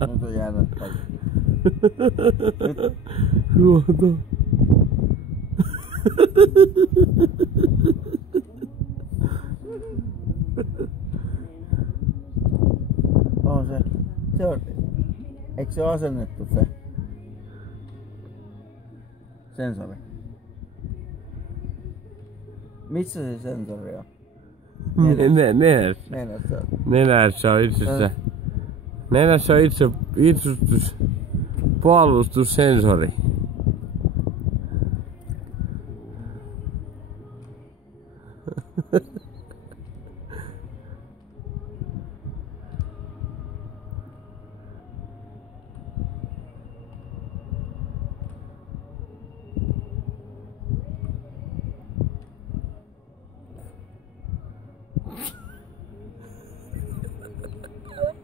Nyt on jäänyt kaikki. Ruoto. On se. Se on. Eikö se ole asennettu se sensori? Missä se sensori on? Nenässä. Nenässä on itsessä. Nenässä on itse puolustussensori.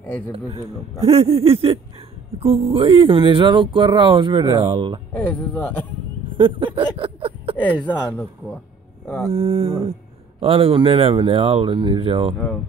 Ei se pysy nukaan. Koko ihminen saa nukkua rauhassa veden alla. Ei se saa. Ei saa nukkua. Aina kun nenä menee alle, niin se on. Joo.